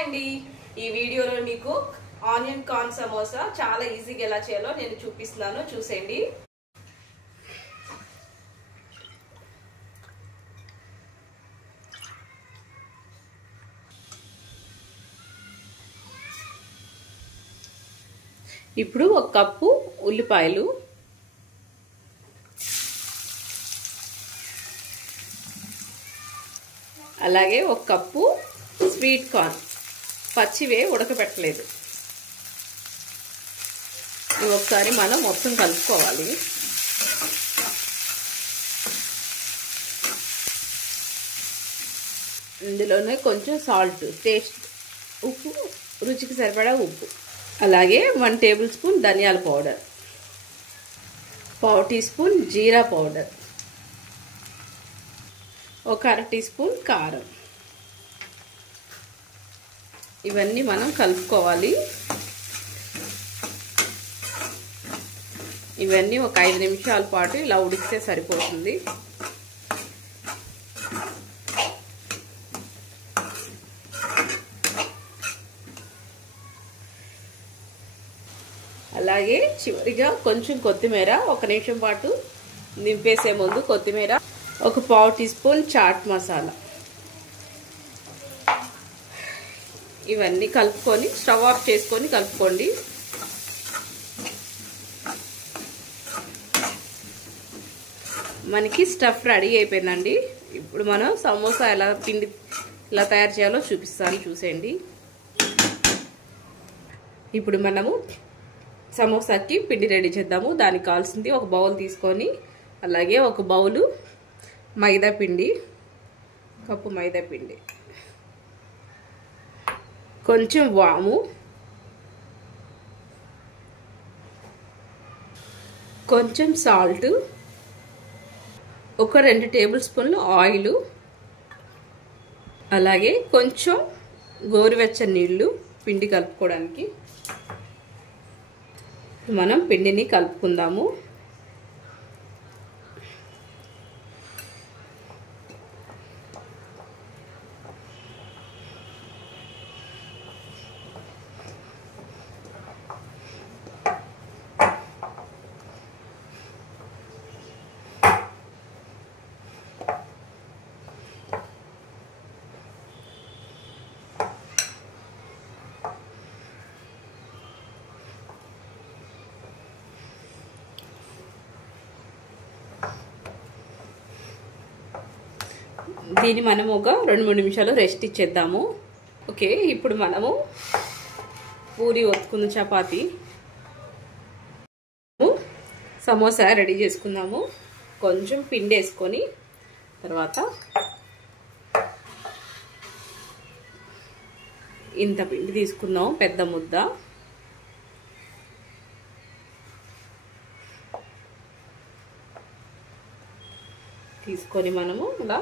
Hi అండి ఈ వీడియోలో మీకు ఆనియన్ కార్న్ సమోసా చాలా ఈజీగా ఎలా చేయాలో నేను చూపిస్తున్నాను చూసేయండి ఇప్పుడు ఒక కప్పు ఉల్లిపాయలు అలాగే ఒక కప్పు స్వీట్ కార్న్ పచ్చివే ఉడకబెట్టలేదు ఇవి ఒకసారి మనం మొత్తం కలుపుకోవాలి ఇందులోనే కొంచెం సాల్ట్ టేస్ట్ ఉప్పు రుచికి సరిపడా ఉప్పు అలాగే 1 టేబుల్ స్పూన్ ధనియాల పౌడర్ 1/2 టీ స్పూన్ జీరా పౌడర్ ఒక 1/2 టీ స్పూన్ కారం ఇవన్నీ మనం కలుపుకోవాలి ఇవన్నీ ఒక 5 నిమిషాల పాటు ఇలా ఉడికితే సరిపోతుంది అలాగే చివరిగా కొంచెం కొత్తిమీర 1 నిమిషం పాటు దింపేసే ముందు కొత్తిమీర ఒక 1/2 టీ స్పూన్ చాట్ మసాలా ఇవన్నీ కలుపుకొని స్టవ్ ఆఫ్ చేసుకొని కలుపుకోండి మనకి స్టఫ్ రెడీ అయిపోయిందండి ఇప్పుడు మనం సమోసా ఎలా తయారు చేయాలో చూపిస్తాను చూసేయండి ఇప్పుడు మనము సమోసాకి పిండి రెడీ చేద్దాము దానికి కావాల్సింది ఒక బౌల్ తీసుకొని అలాగే ఒక బౌలు మైదా పిండి కప్పు మైదా పిండి కొంచెం వాము కొంచెం సాల్ట్ ఒక 2 టేబుల్ స్పూన్లు ఆయిల్ అలాగే కొంచెం గోరువెచ్చని నీళ్లు పిండి కలుపుకోవడానికి మనం పిండిని కలుపుకుందాము దీన్ని మనం ఒక 2-3 నిమిషాలు రెస్ట్ ఇచ్చేద్దాము ఓకే ఇప్పుడు మనము పూరి ఒత్తుకున్న చపాతీ సమోసా రెడీ చేసుకుందాము కొంచెం పిండి వేసుకొని తర్వాత ఇంత పిండి తీసుకున్నాం పెద్ద ముద్ద తీసుకొని మనము ఇలా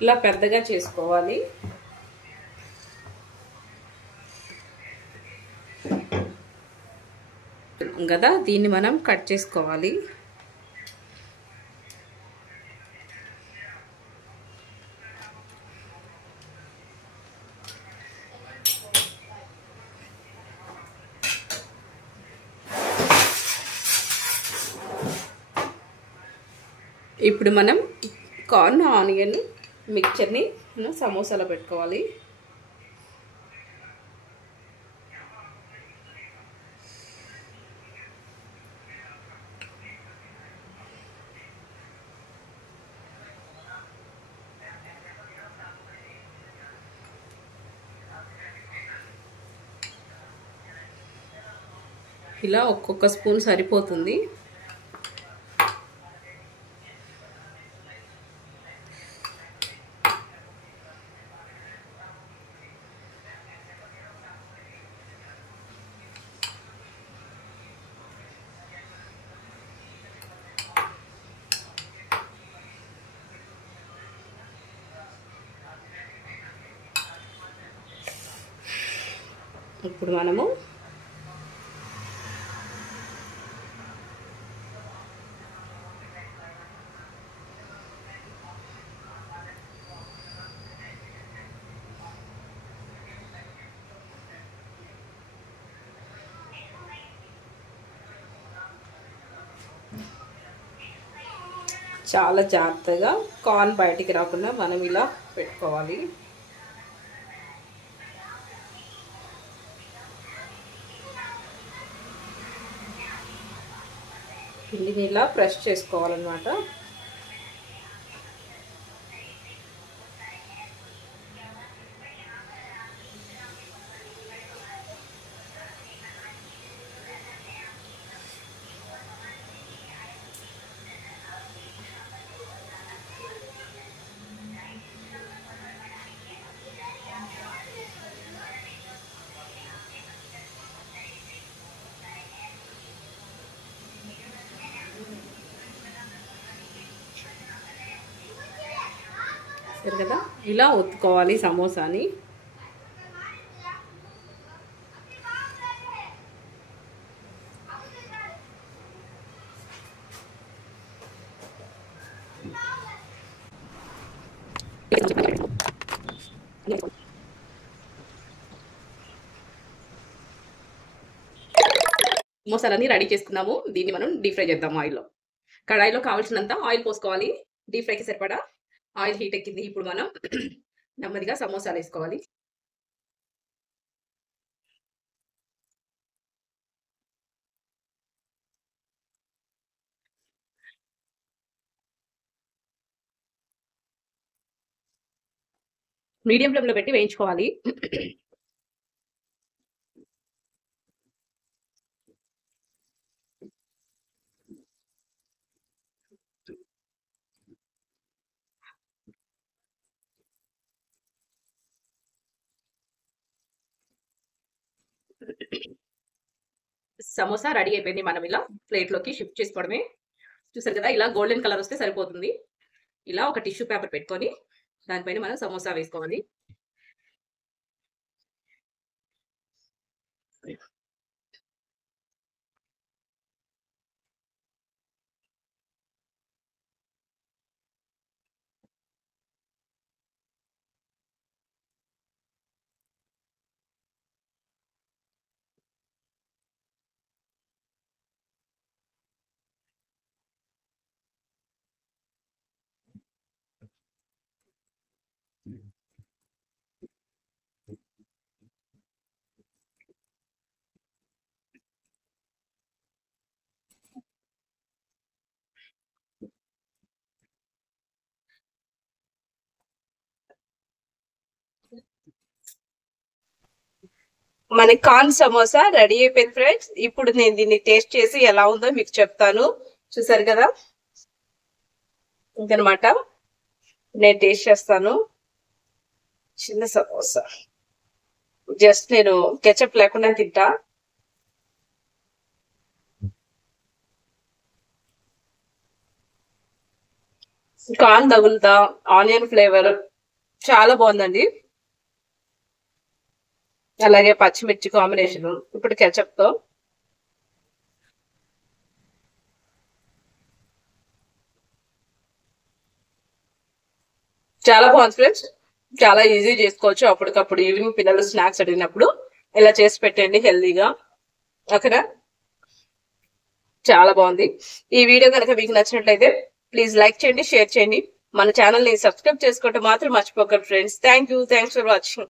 ఇలా పెద్దగా చేసుకోవాలి కదా దీన్ని మనం కట్ చేసుకోవాలి ఇప్పుడు మనం కార్న్ ఆనియన్ మిక్చర్ని సమోసాలో పెట్టుకోవాలి ఇలా ఒక్కొక్క స్పూన్ సరిపోతుంది ఇప్పుడు మనము చాలా జాగ్రత్తగా కార్న్ బయటికి రాకుండా మనం ఇలా పెట్టుకోవాలి. పిండిని ఇలా ప్రెస్ చేసుకోవాలన్నమాట. సరే కదా, ఇలా ఒత్తుకోవాలి సమోసాని. సమోసాలన్నీ రెడీ చేసుకున్నాము. దీన్ని మనం డీప్ ఫ్రై చేద్దాం ఆయిల్లో. కడాయిలో కావాల్సినంత ఆయిల్ పోసుకోవాలి. డీప్ ఫ్రైకి సరిపడా ఆయిల్ హీట్ ఎక్కింది. ఇప్పుడు మనం నెమ్మదిగా సమోసాలు వేసుకోవాలి. మీడియం ఫ్లేమ్లో పెట్టి వేయించుకోవాలి. సమోసా రెడీ అయిపోయింది. మనం ఇలా ప్లేట్లోకి షిఫ్ట్ చేసుకోవడమే. చూసారు కదా, ఇలా గోల్డెన్ కలర్ వస్తే సరిపోతుంది. ఇలా ఒక టిష్యూ పేపర్ పెట్టుకొని దానిపైన మనం సమోసా వేసుకోవాలి. మన కార్న్ సమోసా రెడీ అయిపోయింది ఫ్రెండ్స్. ఇప్పుడు నేను దీన్ని టేస్ట్ చేసి ఎలా ఉందో మీకు చెప్తాను. చూసారు కదా, ఇంకనమాట నేను టేస్ట్ చేస్తాను. చిన్న సమోసా జస్ట్ నేను కెచప్ లేకుండా తింటా. కార్న్ తగులుతా, ఆనియన్ ఫ్లేవర్ చాలా బాగుందండి. అలాగే పచ్చిమిర్చి కాంబినేషన్ ఇప్పుడు కెచప్ తో చాలా బాగుంది ఫ్రెండ్స్. చాలా ఈజీ చేసుకోవచ్చు. అప్పటికప్పుడు ఈవినింగ్ పిల్లలు స్నాక్స్ అడిగినప్పుడు ఇలా చేసి పెట్టండి హెల్దీగా. ఓకేనా, చాలా బాగుంది. ఈ వీడియో కనుక మీకు నచ్చినట్లయితే ప్లీజ్ లైక్ చేయండి, షేర్ చేయండి. మన ఛానల్ని సబ్స్క్రైబ్ చేసుకోవటం మాత్రం మర్చిపోకండి ఫ్రెండ్స్. Thanks for watching.